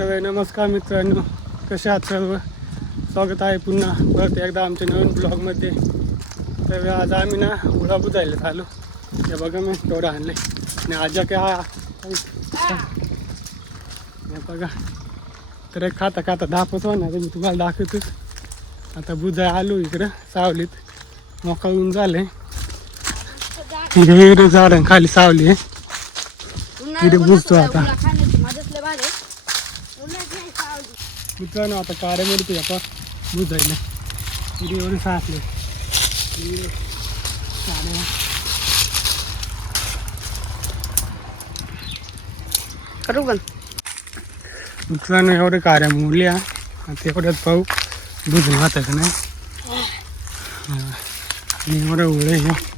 तर नमस्कार मित्रांनो, कसे आहात सर्व. स्वागत आहे पुन्हा परत एकदा आमच्या नवीन ब्लॉगमध्ये. तर आज आम्ही ना उडा बुजायला आलो. हे बघा मी तेवढं आणले आणि आजा काय बघा. तर खाता खाता दाखवतो ना, मी तुम्हाला दाखवतोच. आता बुजाय आलो इकडं सावलीत, मोकळून झाले. इकडे झाडं खाली सावली आहे, इकडे बुजतो आता. मित्रांनो आता काड्या मिळते आता बुजायला. इथे एवढे साचले काड्या. मित्रांनो एवढे काड्या मोडल्या, तेवढ्यात पाहू बुजून वाटत का नाही. आणि एवढं उडे हे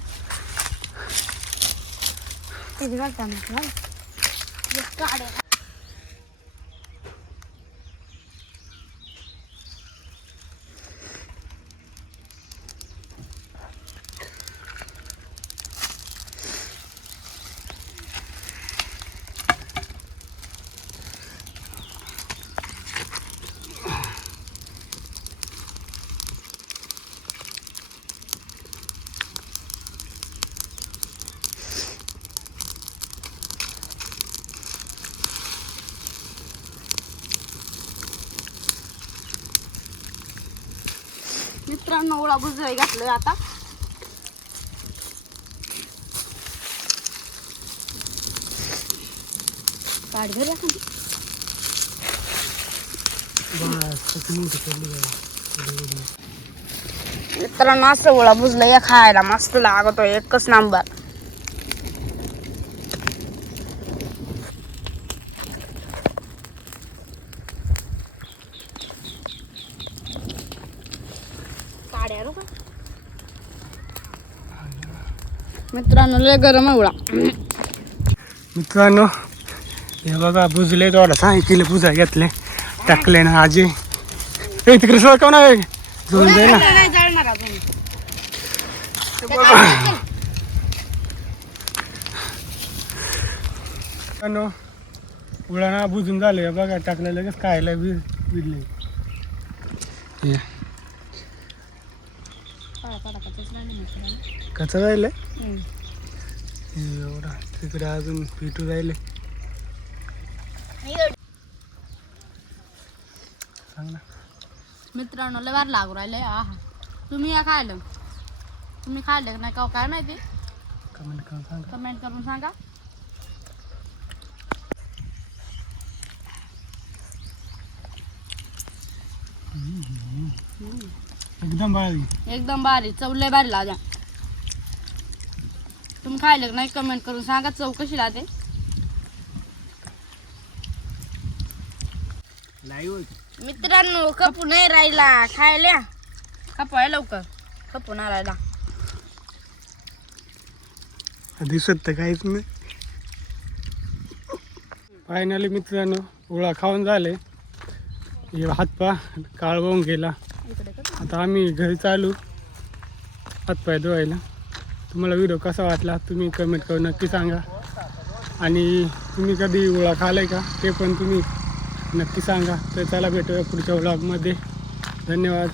मित्रांनो ओळा बुजाय घातलं आता. मित्रांनो असं ओळा बुजलं या खायला मस्त लागतो, एकच नंबर. मित्रांनो लय गरम आहे ओळा. मित्रांनो हे बघा बुजले, थोडा सांगितले बुजा घेतले, टाकले ना आजी. हे तिकडे सळ का नाही जोडून जाईल ना. मित्रांनो उळा ना बुजून झाले बघा, टाकले लगेच खायला विडले. कसं जायला एवढा तिकडे अजून पिटू जायले. सांग ना मित्रांनो लय बार लागू राहिले. आहा तुम्ही या खायला, तुम्ही खाल्ले नाही का काय माहिती, कमेंट करून सांग. कमेंट करून सांगा. एकदम भारी, एकदम भारी, चव लय भारी लागा. तुम्ही खायले नाही कमेंट करून सांगा चव कशी लागते. मित्रांनो खपू नाही राहिला खायला, खपवाय लवकर, खपू नाही राहिला. दिसत तर काहीच नाही. फायनली मित्रांनो उळा खाऊन झाले. हे हातपा काळ होऊन गेला. आता आम्ही घरी चालू हातपाय धुवायला. तुम्हाला व्हिडिओ कसा वाटला तुम्ही कमेंट करून नक्की सांगा. आणि तुम्ही कधी उळा खाल्लाय का ते पण तुम्ही नक्की सांगा. तर चला भेटूया पुढच्या व्लॉगमध्ये. धन्यवाद.